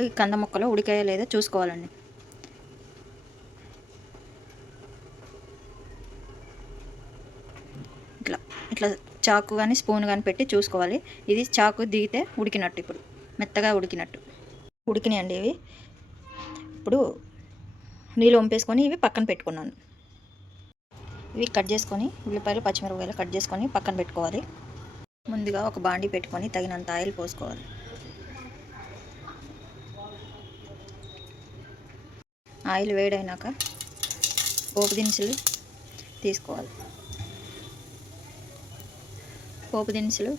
ఇప్పుడు ఈ కంద ముక్కలు ఉడికాయో లేదో చూసుకోవాలండి. ఇట్లా ఇట్లా చాకు కానీ స్పూన్ కానీ పెట్టి చూసుకోవాలి. ఇది చాకు దిగితే ఉడికినట్టు ఇప్పుడు. మెత్తగా ఉడికినట్టు. ఉడికినాయండి ఇవి. ఇప్పుడు నీళ్ళు వంపేసుకొని ఇవి పక్కన పెట్టుకున్నాను. ఇవి కట్ చేసుకొని ఉల్లిపాయలు పచ్చిమిరపకాయలు కట్ చేసుకొని పక్కన పెట్టుకోవాలి. ముందుగా ఒక బాండి పెట్టుకొని తగినంత ఆయిల్ పోసుకోవాలి. ఆయిల్ వేడైనాక పోపు దినుసులు తీసుకోవాలి. పోపు దినుసులు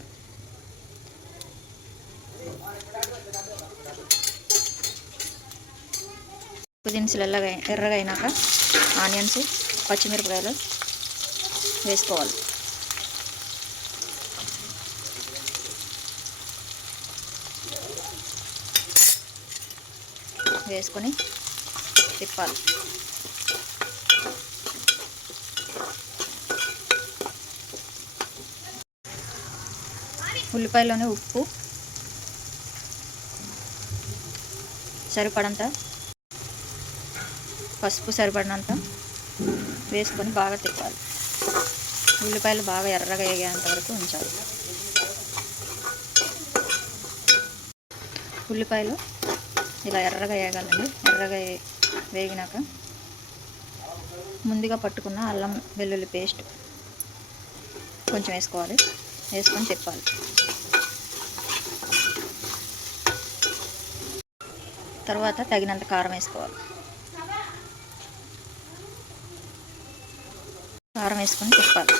పోపు దినుసులు ఎల్లగా ఎర్రగా అయినాక ఆనియన్స్ పచ్చిమిరపకాయలు వేసుకోవాలి. వేసుకొని తిప్పాలి ఉల్లిపాయలోనే ఉప్పు. సరిపడంత. పసుపు సరిపడినంత వేసుకొని బాగా తిప్పాలి. ఉల్లిపాయలు బాగా ఎర్రగా వేగేంత వరకు ఉంచాలి. ఉల్లిపాయలు ఇలా ఎర్రగా వేగాలండి ఎర్రగా వే- వేగినాక ముందుగా పట్టుకున్న అల్లం వెల్లుల్లి పేస్ట్ కొంచెం వేసుకోవాలి. వేసుకొని తిప్పాలి తర్వాత తగినంత కారం వేసుకోవాలి. కారం వేసుకొని తిప్పాలి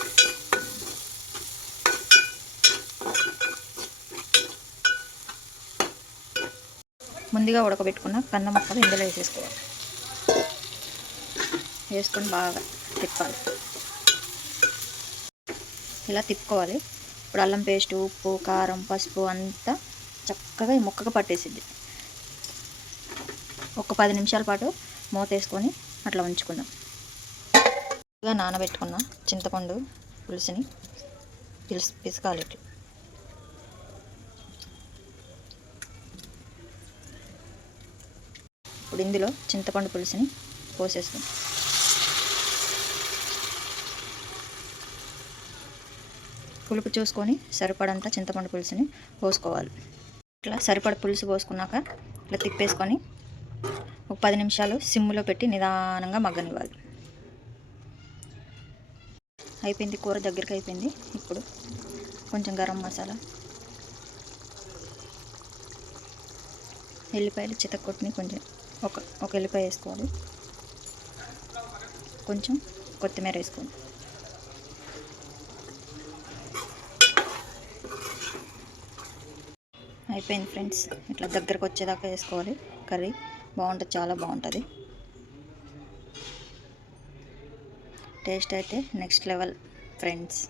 ముందుగా ఉడకబెట్టుకున్న కంద ముక్కలు ఇందులో వేసేసుకోవాలి. వేసుకొని బాగా తిప్పాలి. ఇలా తిప్పుకోవాలి. ఇప్పుడు అల్లం పేస్ట్ ఉప్పు కారం పసుపు అంతా చక్కగా ఈ ముక్కగా పట్టేసిద్ది ఒక పది నిమిషాల పాటు మూత వేసుకొని అట్లా ఉంచుకుందాం. ఇలా నానబెట్టుకున్న చింతపండు పులుసుని. పిలుసు పిసకాలి ఇట్లా. ఇప్పుడు ఇందులో చింతపండు పులుసుని పోసేసుకుందాం. పులుపు చూసుకొని సరిపడంత చింతపండు పులుసుని పోసుకోవాలి. ఇట్లా సరిపడ పులుసు పోసుకున్నాక ఇట్లా తిప్పేసుకొని ఒక పది నిమిషాలు సిమ్లో పెట్టి నిదానంగా మగ్గనివ్వాలి. అయిపోయింది కూర దగ్గరికి అయిపోయింది. ఇప్పుడు కొంచెం గరం మసాలా ఎల్లిపాయలు చితక్కొట్టుని కొంచెం ఒక ఒక ఎల్లిపాయ వేసుకోవాలి. కొంచెం కొత్తిమీర వేసుకోండి అయిపోయింది ఫ్రెండ్స్. ఇట్లా దగ్గరకు వచ్చేదాకా వేసుకోవాలి కర్రీ బాగుంటుంది చాలా బాగుంటుంది. టేస్ట్ అయితే నెక్స్ట్ లెవెల్ ఫ్రెండ్స్.